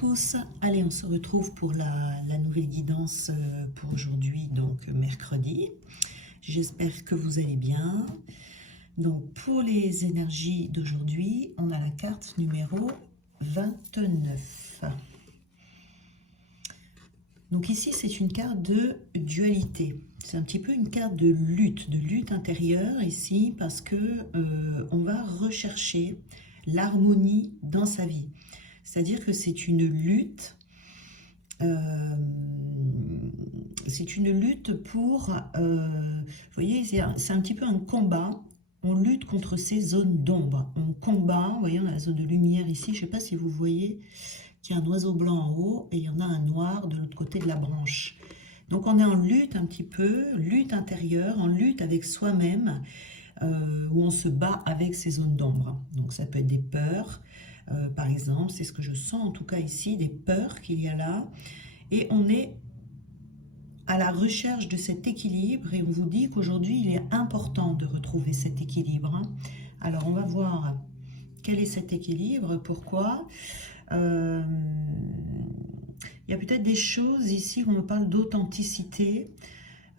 tous, allez on se retrouve pour la nouvelle guidance pour aujourd'hui, donc mercredi. J'espère que vous allez bien. Donc pour les énergies d'aujourd'hui, on a la carte numéro 29. Donc ici c'est une carte de dualité, c'est un petit peu une carte de lutte intérieure ici, parce que on va rechercher l'harmonie dans sa vie. C'est-à-dire que c'est une lutte, pour, vous voyez, c'est un petit peu un combat. On lutte contre ces zones d'ombre. On combat, vous voyez, on a la zone de lumière ici. Je ne sais pas si vous voyez qu'il y a un oiseau blanc en haut et il y en a un noir de l'autre côté de la branche. Donc on est en lutte un petit peu, lutte intérieure, en lutte avec soi-même, où on se bat avec ces zones d'ombre. Donc ça peut être des peurs, par exemple, c'est ce que je sens en tout cas ici, des peurs qu'il y a là. Et on est à la recherche de cet équilibre et on vous dit qu'aujourd'hui il est important de retrouver cet équilibre. Alors on va voir quel est cet équilibre, pourquoi. Il y a peut-être des choses ici où on me parle d'authenticité.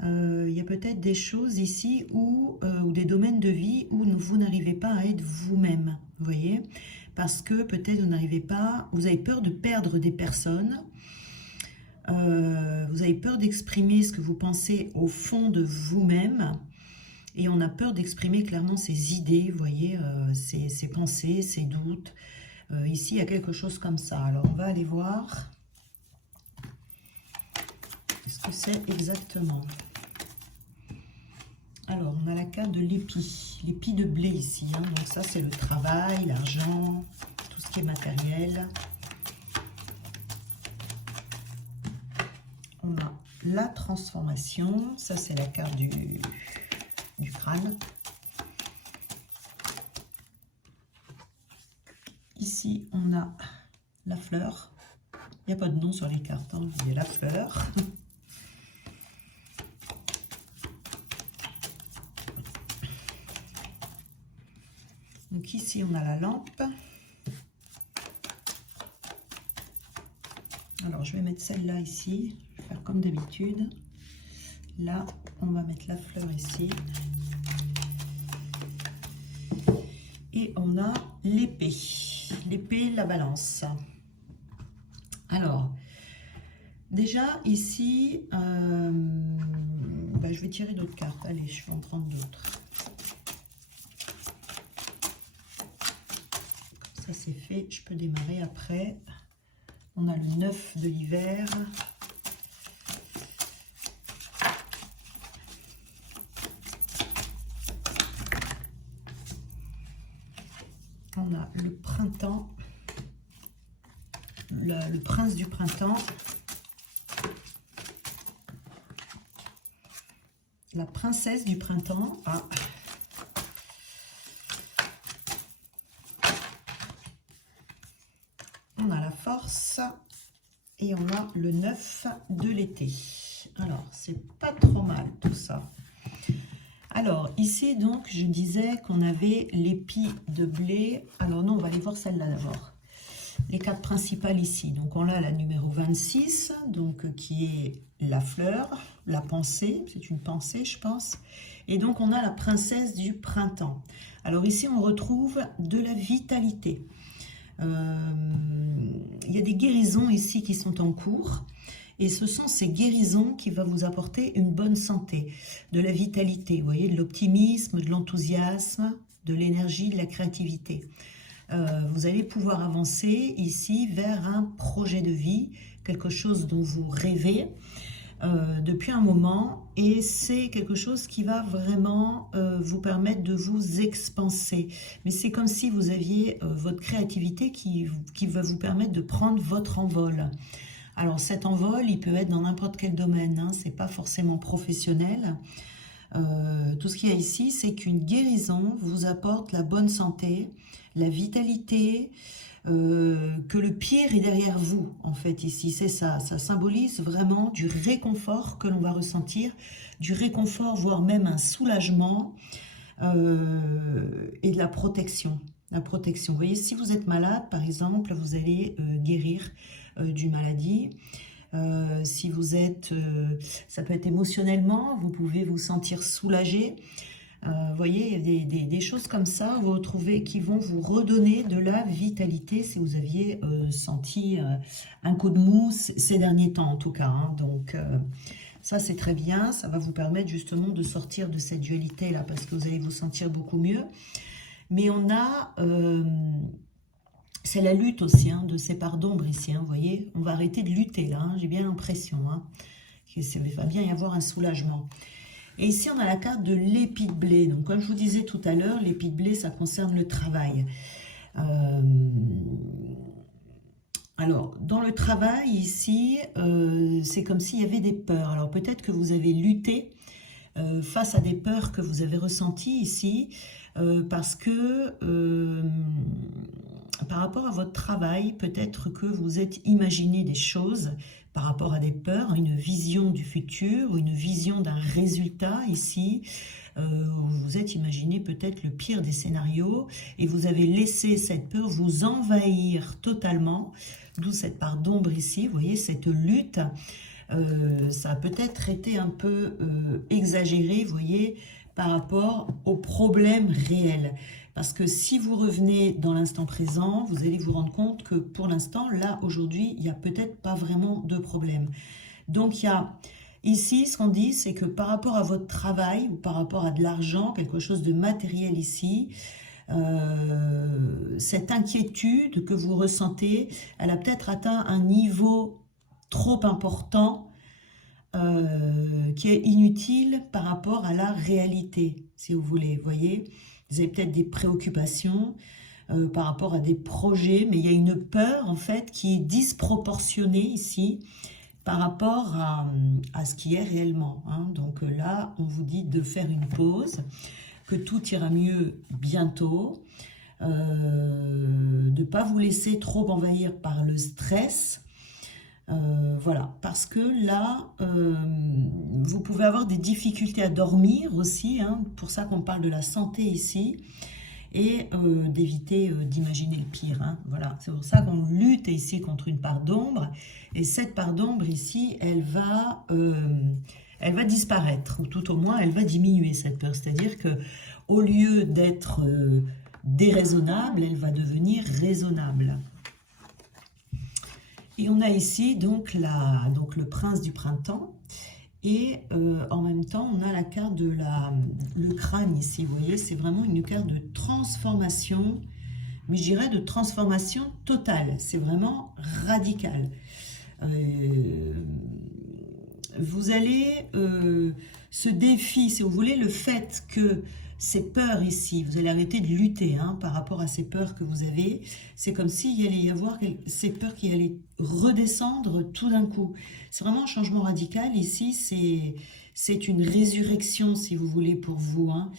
Il y a peut-être des choses ici ou des domaines de vie où vous n'arrivez pas à être vous-même, vous voyez, parce que peut-être vous n'arrivez pas, vous avez peur de perdre des personnes, vous avez peur d'exprimer ce que vous pensez au fond de vous-même, et on a peur d'exprimer clairement ses idées, vous voyez, ses pensées, ses doutes. Ici, il y a quelque chose comme ça. Alors, on va aller voir ce que c'est exactement. Alors, on a la carte de l'épi de blé ici. Hein. Donc ça, c'est le travail, l'argent, tout ce qui est matériel. On a la transformation. Ça, c'est la carte du crâne. Ici, on a la fleur. Il n'y a pas de nom sur les cartes. Hein. Il y a la fleur. Donc ici, on a la lampe. Alors, je vais mettre celle-là ici. Je vais faire comme d'habitude. Là, on va mettre la fleur ici. Et on a l'épée. L'épée, la balance. Alors, déjà, ici, je vais tirer d'autres cartes. Allez, je vais en prendre d'autres. Ça c'est fait, je peux démarrer après. On a le 9 de l'hiver. On a le printemps, le prince du printemps. La princesse du printemps. Ah. On a la force et on a le 9 de l'été. Alors, c'est pas trop mal tout ça. Alors, ici, donc, je disais qu'on avait l'épi de blé. Alors non, on va aller voir celle-là d'abord. Les cartes principales ici. Donc, on a la numéro 26, donc, qui est la fleur, la pensée. C'est une pensée, je pense. Et donc, on a la princesse du printemps. Alors ici, on retrouve de la vitalité. Il y a des guérisons ici qui sont en cours et ce sont ces guérisons qui vont vous apporter une bonne santé, de la vitalité, vous voyez, de l'optimisme, de l'enthousiasme, de l'énergie, de la créativité. Vous allez pouvoir avancer ici vers un projet de vie, quelque chose dont vous rêvez depuis un moment, et c'est quelque chose qui va vraiment vous permettre de vous expanser. Mais c'est comme si vous aviez votre créativité qui va vous permettre de prendre votre envol. Alors cet envol, il peut être dans n'importe quel domaine, hein, c'est pas forcément professionnel. Tout ce qu'il y a ici, c'est qu'une guérison vous apporte la bonne santé, la vitalité, que le pire est derrière vous, en fait, ici, c'est ça. Ça symbolise vraiment du réconfort que l'on va ressentir, du réconfort, voire même un soulagement et de la protection. la protection. Vous voyez, si vous êtes malade, par exemple, vous allez guérir d'une maladie. Si vous êtes, ça peut être émotionnellement, vous pouvez vous sentir soulagé. Vous voyez, il y a des choses comme ça, vous retrouvez, qui vont vous redonner de la vitalité si vous aviez senti un coup de mou ces derniers temps en tout cas. Hein. Donc ça c'est très bien, ça va vous permettre justement de sortir de cette dualité là parce que vous allez vous sentir beaucoup mieux. Mais on a, c'est la lutte aussi hein, de ces parts d'ombre ici, hein, vous voyez, on va arrêter de lutter là, hein, j'ai bien l'impression, hein, qu'il va bien y avoir un soulagement. Et ici, on a la carte de l'épi de blé. Donc, comme je vous disais tout à l'heure, l'épi de blé, ça concerne le travail. Alors, dans le travail, ici, c'est comme s'il y avait des peurs. Alors, peut-être que vous avez lutté face à des peurs que vous avez ressenties ici, parce que par rapport à votre travail, peut-être que vous êtes imaginé des choses par rapport à des peurs, une vision du futur, une vision d'un résultat ici. Vous êtes imaginé peut-être le pire des scénarios et vous avez laissé cette peur vous envahir totalement, d'où cette part d'ombre ici, vous voyez, cette lutte. Ça a peut-être été un peu exagéré, vous voyez, par rapport aux problèmes réels. Parce que si vous revenez dans l'instant présent, vous allez vous rendre compte que pour l'instant, là, aujourd'hui, il n'y a peut-être pas vraiment de problème. Donc, il y a ici, ce qu'on dit, c'est que par rapport à votre travail ou par rapport à de l'argent, quelque chose de matériel ici, cette inquiétude que vous ressentez, elle a peut-être atteint un niveau trop important qui est inutile par rapport à la réalité, si vous voulez, vous voyez. Vous avez peut-être des préoccupations par rapport à des projets, mais il y a une peur en fait qui est disproportionnée ici par rapport à ce qui est réellement. Hein. Donc là, on vous dit de faire une pause, que tout ira mieux bientôt, de ne pas vous laisser trop envahir par le stress. Voilà, parce que là, vous pouvez avoir des difficultés à dormir aussi, hein, pour ça qu'on parle de la santé ici, et d'éviter d'imaginer le pire. Hein, voilà, c'est pour ça qu'on lutte ici contre une part d'ombre, et cette part d'ombre ici, elle va disparaître, ou tout au moins, elle va diminuer cette peur, c'est-à-dire que au lieu d'être déraisonnable, elle va devenir raisonnable. Et on a ici donc le prince du printemps et en même temps on a la carte de le crâne ici, vous voyez, c'est vraiment une carte de transformation, mais je dirais de transformation totale, c'est vraiment radical. Vous allez, ce défi, si vous voulez, le fait que ces peurs ici, vous allez arrêter de lutter hein, par rapport à ces peurs que vous avez. C'est comme s'il y allait y avoir ces peurs qui allaient redescendre tout d'un coup. C'est vraiment un changement radical. Ici, c'est une résurrection, si vous voulez, pour vous. Hein.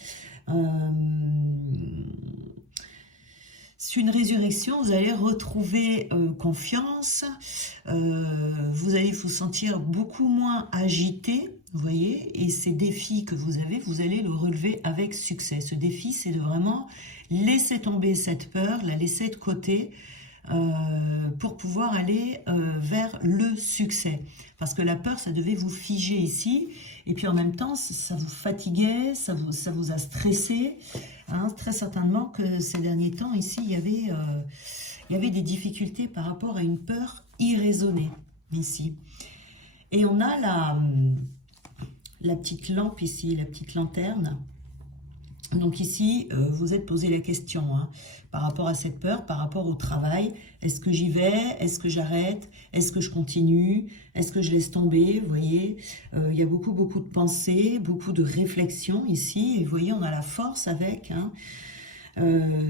C'est une résurrection, vous allez retrouver confiance, vous allez vous sentir beaucoup moins agité. Vous voyez, et ces défis que vous avez, vous allez le relever avec succès. Ce défi, c'est de vraiment laisser tomber cette peur, la laisser de côté pour pouvoir aller vers le succès. Parce que la peur, ça devait vous figer ici. Et puis en même temps, ça vous fatiguait, ça vous a stressé. Hein, très certainement que ces derniers temps, ici, il y avait des difficultés par rapport à une peur irraisonnée, ici. Et on a la petite lampe ici, la petite lanterne. Donc ici, vous êtes posé la question hein, par rapport à cette peur, par rapport au travail. Est-ce que j'y vais? Est-ce que j'arrête? Est-ce que je continue? Est-ce que je laisse tomber? Vous voyez, il y a beaucoup de pensées, beaucoup de réflexions ici. Et vous voyez, on a la force avec. Hein.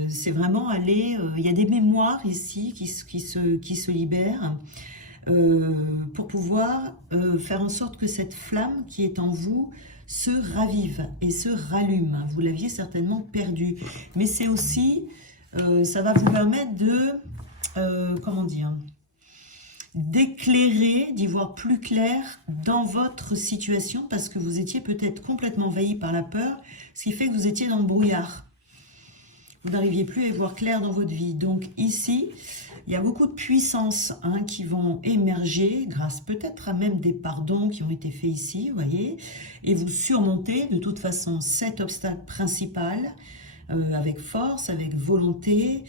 C'est vraiment aller... il y a des mémoires ici qui se libèrent. Pour pouvoir faire en sorte que cette flamme qui est en vous se ravive et se rallume. Vous l'aviez certainement perdue. Mais c'est aussi, ça va vous permettre de, comment dire, d'éclairer, d'y voir plus clair dans votre situation parce que vous étiez peut-être complètement envahi par la peur, ce qui fait que vous étiez dans le brouillard. vous n'arriviez plus à y voir clair dans votre vie. Donc ici, il y a beaucoup de puissances qui vont émerger grâce peut-être à même des pardons qui ont été faits ici, vous voyez, et vous surmontez de toute façon cet obstacle principal avec force, avec volonté,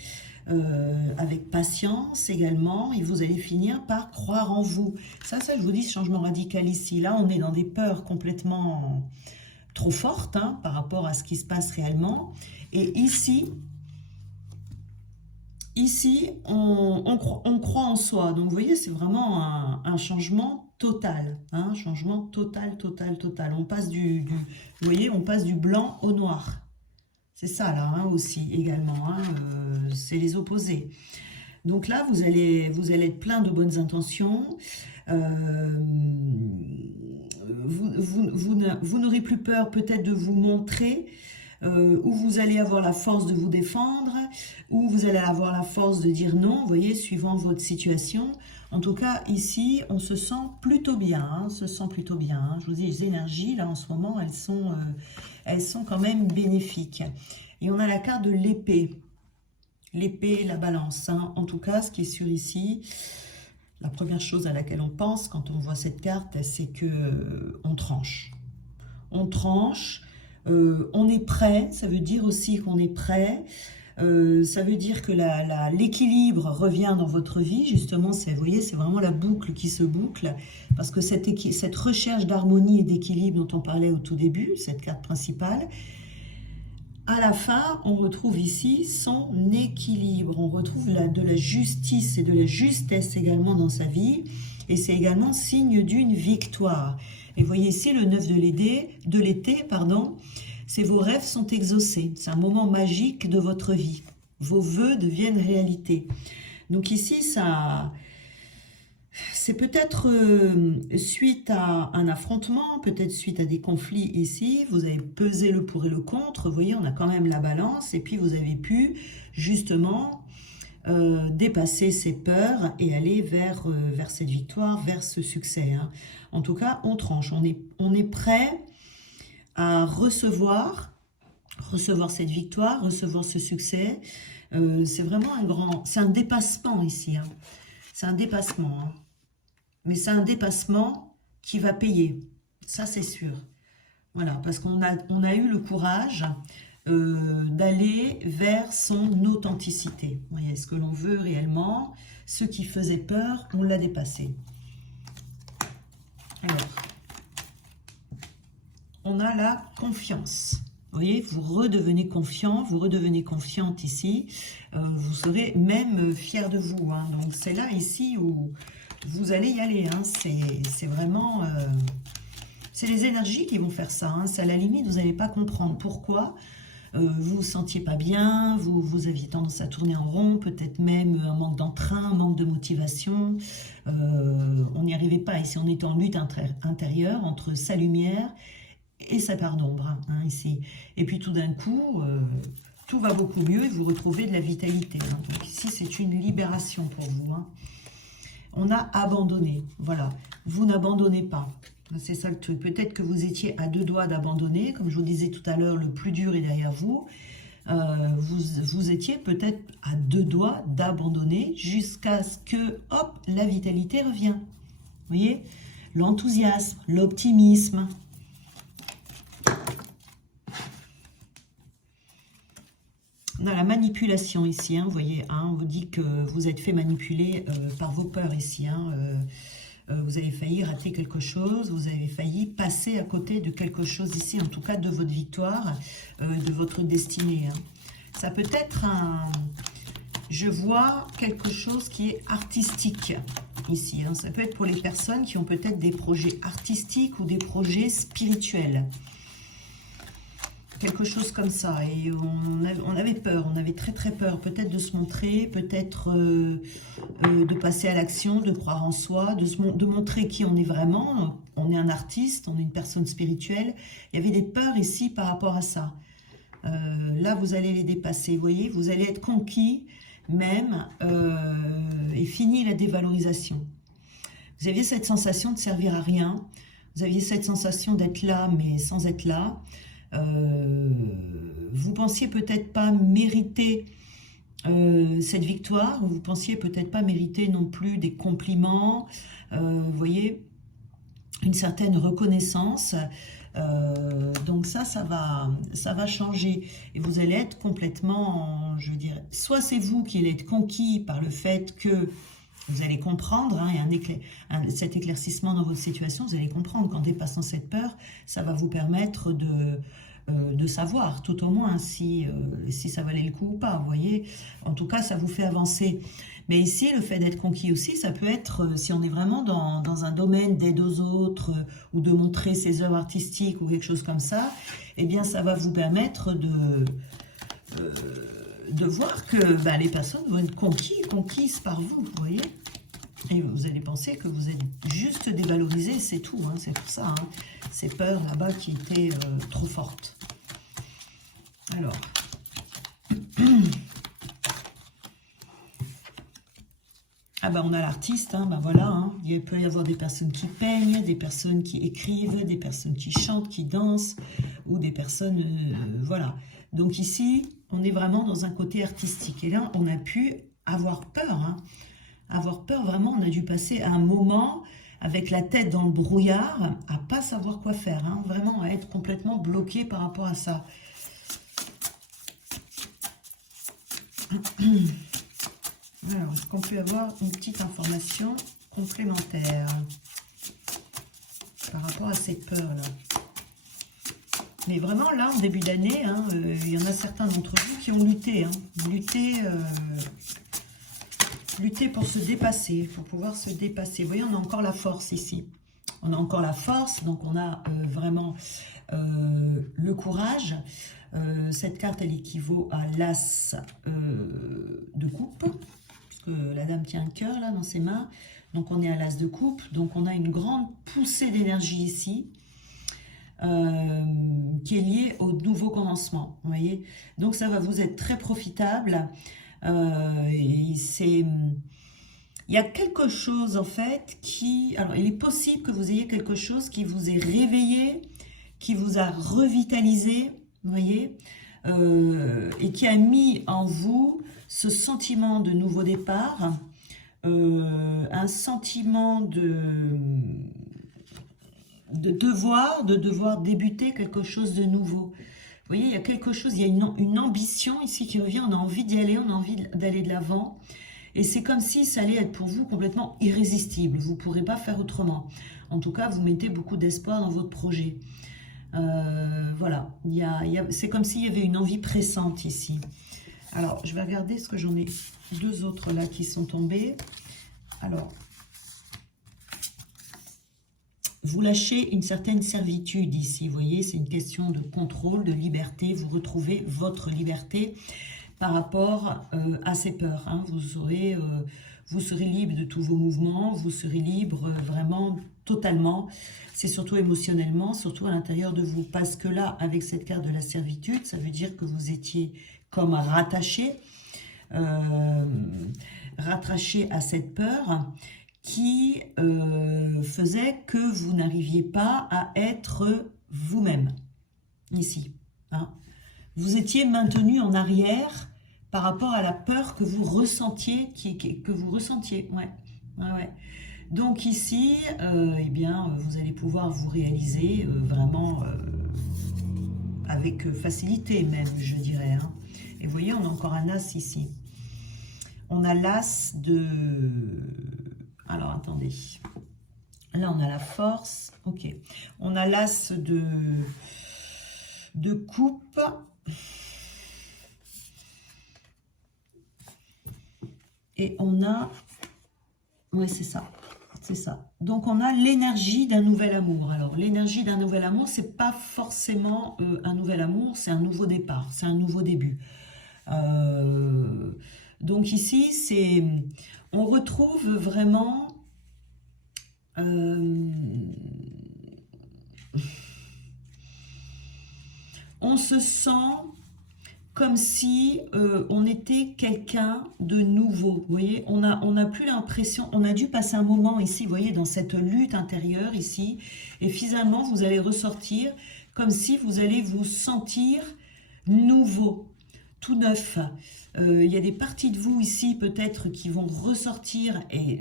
avec patience également, et vous allez finir par croire en vous. Ça je vous dis, ce changement radical ici. Là, on est dans des peurs complètement trop fortes par rapport à ce qui se passe réellement. Et ici, on croit en soi. Donc, vous voyez, c'est vraiment un changement total. Un changement total. On passe vous voyez, on passe du blanc au noir. C'est ça, là, aussi, également. C'est les opposés. Donc là, vous allez être plein de bonnes intentions. Vous n'aurez plus peur peut-être de vous montrer, où vous allez avoir la force de vous défendre, où vous allez avoir la force de dire non, vous voyez, suivant votre situation. En tout cas, ici, on se sent plutôt bien, Je vous dis, les énergies, là, en ce moment, elles sont quand même bénéfiques. Et on a la carte de l'épée. L'épée, la balance. En tout cas, ce qui est sûr ici, la première chose à laquelle on pense quand on voit cette carte, c'est que on tranche. On tranche, on est prêt, ça veut dire aussi qu'on est prêt. Ça veut dire que l'équilibre revient dans votre vie, justement, vous voyez, c'est vraiment la boucle qui se boucle, parce que cette recherche d'harmonie et d'équilibre dont on parlait au tout début, cette carte principale, à la fin, on retrouve ici son équilibre, on retrouve de la justice et de la justesse également dans sa vie, et c'est également signe d'une victoire. Et vous voyez ici le 9 de l'été, c'est vos rêves sont exaucés, c'est un moment magique de votre vie, vos vœux deviennent réalité. Donc ici, c'est peut-être suite à un affrontement, peut-être suite à des conflits ici, vous avez pesé le pour et le contre, vous voyez, on a quand même la balance, et puis vous avez pu justement dépasser ces peurs et aller vers cette victoire, vers ce succès. En tout cas, on tranche, on est prêt à recevoir cette victoire, recevoir ce succès. C'est vraiment c'est un dépassement ici, c'est un dépassement, mais c'est un dépassement qui va payer, ça c'est sûr. Voilà, parce qu'on a eu le courage d'aller vers son authenticité. Vous voyez, ce que l'on veut réellement, ce qui faisait peur, on l'a dépassé. Alors, on a la confiance. Vous voyez, vous redevenez confiant, vous redevenez confiante ici. Vous serez même fier de vous. Donc, c'est là, ici, où vous allez y aller. C'est vraiment... c'est les énergies qui vont faire ça. C'est à la limite, vous n'allez pas comprendre pourquoi. Vous vous sentiez pas bien, vous aviez tendance à tourner en rond, peut-être même un manque d'entrain, un manque de motivation. On n'y arrivait pas. Ici, on est en lutte intérieure entre sa lumière et sa part d'ombre, ici. Et puis tout d'un coup, tout va beaucoup mieux et vous retrouvez de la vitalité. Donc ici, c'est une libération pour vous. On a abandonné, voilà. Vous n'abandonnez pas. C'est ça le truc. Peut-être que vous étiez à 2 doigts d'abandonner. Comme je vous disais tout à l'heure, le plus dur est derrière vous. Vous étiez peut-être à 2 doigts d'abandonner jusqu'à ce que, hop, la vitalité revient. Vous voyez? L'enthousiasme, l'optimisme. On a la manipulation ici, vous voyez, on vous dit que vous êtes fait manipuler par vos peurs ici. Vous avez failli rater quelque chose, vous avez failli passer à côté de quelque chose ici, en tout cas de votre victoire, de votre destinée. Ça peut être je vois quelque chose qui est artistique ici. Ça peut être pour les personnes qui ont peut-être des projets artistiques ou des projets spirituels. Quelque chose comme ça, et on avait peur, on avait très peur, peut-être de se montrer, peut-être de passer à l'action, de croire en soi, de montrer qui on est vraiment. On est un artiste, on est une personne spirituelle. Il y avait des peurs ici par rapport à ça. Là, vous allez les dépasser, vous voyez, vous allez être conquis même, et fini la dévalorisation. Vous aviez cette sensation de servir à rien, vous aviez cette sensation d'être là, mais sans être là. Vous pensiez peut-être pas mériter cette victoire, vous pensiez peut-être pas mériter non plus des compliments, vous voyez, une certaine reconnaissance. Donc ça va changer. Et vous allez être complètement, je veux dire, soit c'est vous qui allez être conquis par le fait que vous allez comprendre, hein, et cet éclaircissement dans votre situation, vous allez comprendre qu'en dépassant cette peur, ça va vous permettre de savoir, tout au moins, si ça valait le coup ou pas, vous voyez. En tout cas, ça vous fait avancer. Mais ici, le fait d'être conquis aussi, ça peut être, si on est vraiment dans un domaine d'aide aux autres, ou de montrer ses œuvres artistiques, ou quelque chose comme ça, eh bien, ça va vous permettre de voir que ben, les personnes vont être conquises par vous, vous voyez. Et vous allez penser que vous êtes juste dévalorisé, c'est tout, hein, c'est pour ça, hein, ces peurs là-bas qui étaient trop fortes. Alors, ah ben on a l'artiste, hein, ben voilà, hein, il peut y avoir des personnes qui peignent, des personnes qui écrivent, des personnes qui chantent, qui dansent, ou des personnes, voilà. Donc ici, on est vraiment dans un côté artistique, et là, on a pu avoir peur, hein. Avoir peur, vraiment, on a dû passer un moment avec la tête dans le brouillard, à pas savoir quoi faire, hein, vraiment à être complètement bloqué par rapport à ça. Alors, est-ce qu'on peut avoir une petite information complémentaire par rapport à cette peur-là? Mais vraiment, là, en début d'année, hein, il y en a certains d'entre vous qui ont lutté, hein, lutter pour se dépasser, pour pouvoir se dépasser. Vous voyez, on a encore la force ici. On a encore la force, donc on a vraiment le courage. Cette carte, elle équivaut à l'as de coupe, puisque la dame tient un cœur là dans ses mains. Donc on est à l'as de coupe, donc on a une grande poussée d'énergie ici. Qui est liée au nouveau commencement, vous voyez. Donc ça va vous être très profitable. Il y a quelque chose en fait qui... Alors il est possible que vous ayez quelque chose qui vous ait réveillé, qui vous a revitalisé, vous voyez, et qui a mis en vous ce sentiment de nouveau départ, un sentiment de devoir débuter quelque chose de nouveau. Vous voyez, il y a quelque chose, il y a une ambition ici qui revient, on a envie d'y aller, on a envie d'aller de l'avant. Et c'est comme si ça allait être pour vous complètement irrésistible. Vous ne pourrez pas faire autrement. En tout cas, vous mettez beaucoup d'espoir dans votre projet. Voilà, c'est comme s'il y avait une envie pressante ici. Alors, je vais regarder ce que j'en ai deux autres là qui sont tombés. Alors, vous lâchez une certaine servitude ici, vous voyez, c'est une question de contrôle, de liberté. Vous retrouvez votre liberté par rapport à ces peurs. Hein. Vous serez libre de tous vos mouvements, vous serez libre vraiment totalement. C'est surtout émotionnellement, surtout à l'intérieur de vous. Parce que là, avec cette carte de la servitude, ça veut dire que vous étiez comme rattaché à cette peur qui faisait que vous n'arriviez pas à être vous-même, ici. Hein. Vous étiez maintenu en arrière par rapport à la peur que vous ressentiez, ouais. Ouais. Donc ici, eh bien, vous allez pouvoir vous réaliser vraiment avec facilité même, je dirais. Hein. Et vous voyez, on a encore un as ici. On a l'as de... Alors, attendez. Là, on a la force. Ok. On a l'as de coupe. Et on a... Ouais, c'est ça. C'est ça. Donc, on a l'énergie d'un nouvel amour. Alors, l'énergie d'un nouvel amour, c'est pas forcément un nouvel amour, c'est un nouveau départ, c'est un nouveau début. Donc ici, on retrouve vraiment on se sent comme si on était quelqu'un de nouveau. Vous voyez, on a plus l'impression, on a dû passer un moment ici, vous voyez, dans cette lutte intérieure ici, et finalement, vous allez ressortir comme si vous allez vous sentir nouveau, tout neuf. Il y a des parties de vous ici peut-être qui vont ressortir et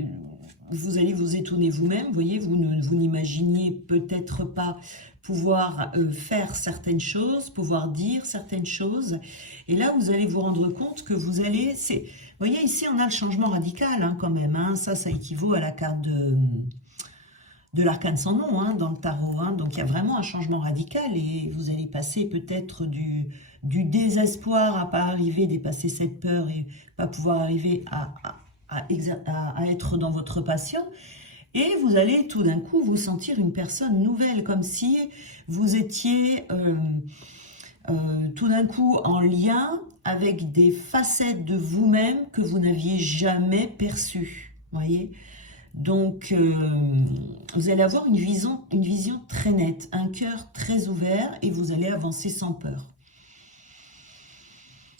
vous allez vous étonner vous-même. Vous voyez, vous n'imaginiez peut-être pas pouvoir faire certaines choses, pouvoir dire certaines choses. Et là, vous allez vous rendre compte que vous allez... Vous voyez, ici, on a le changement radical quand même. Ça équivaut à la carte de l'arcane sans nom dans le tarot. Donc, il y a vraiment un changement radical et vous allez passer peut-être du désespoir à pas arriver, dépasser cette peur et pas pouvoir arriver à être dans votre passion. Et vous allez tout d'un coup vous sentir une personne nouvelle, comme si vous étiez tout d'un coup en lien avec des facettes de vous-même que vous n'aviez jamais perçues. Voyez ? Donc, vous allez avoir une vision très nette, un cœur très ouvert et vous allez avancer sans peur.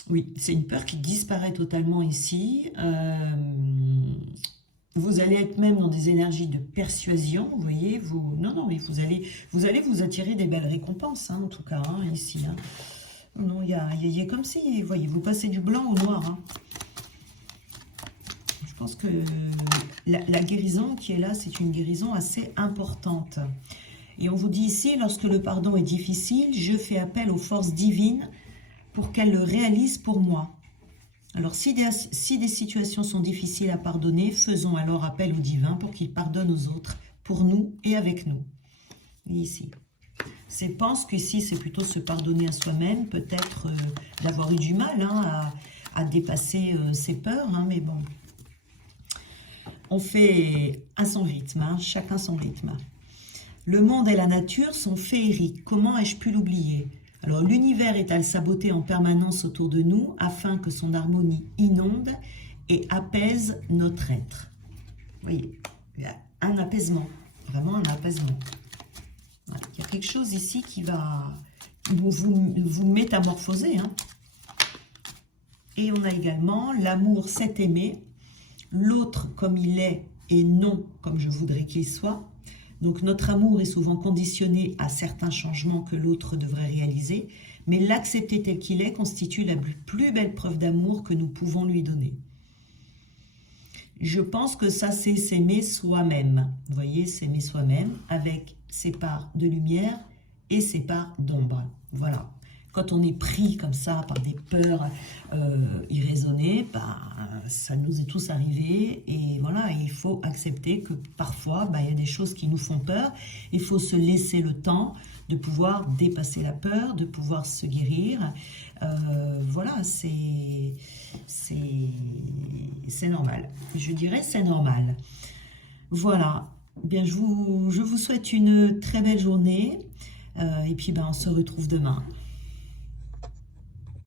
Oui, c'est une peur qui disparaît totalement ici. Vous allez être même dans des énergies de persuasion, vous voyez, non, mais vous allez vous attirer des belles récompenses, en tout cas, ici. Non, il y a comme si, vous voyez, vous passez du blanc au noir. Je pense que la guérison qui est là, c'est une guérison assez importante. Et on vous dit ici, lorsque le pardon est difficile, je fais appel aux forces divines pour qu'elles le réalisent pour moi. Alors, si des situations sont difficiles à pardonner, faisons alors appel au divin pour qu'il pardonne aux autres, pour nous et avec nous. Et ici. Je pense qu'ici, c'est plutôt se pardonner à soi-même, peut-être d'avoir eu du mal à dépasser ses peurs, mais bon. On fait à son rythme, chacun son rythme. Le monde et la nature sont féeriques. Comment ai-je pu l'oublier ? Alors, l'univers étale sa beauté en permanence autour de nous afin que son harmonie inonde et apaise notre être. Vous voyez, il y a un apaisement, vraiment un apaisement. Voilà, il y a quelque chose ici qui va vous métamorphoser. Et on a également l'amour, c'est aimer, l'autre comme il est et non comme je voudrais qu'il soit. Donc notre amour est souvent conditionné à certains changements que l'autre devrait réaliser, mais l'accepter tel qu'il est constitue la plus belle preuve d'amour que nous pouvons lui donner. Je pense que ça, c'est s'aimer soi-même. Vous voyez, s'aimer soi-même avec ses parts de lumière et ses parts d'ombre. Voilà. Quand on est pris comme ça par des peurs irraisonnées, ça nous est tous arrivé. Et voilà, il faut accepter que parfois, il y a des choses qui nous font peur. Il faut se laisser le temps de pouvoir dépasser la peur, de pouvoir se guérir. Voilà, c'est normal. Je dirais c'est normal. Voilà. Bien, je vous souhaite une très belle journée. Et puis, on se retrouve demain.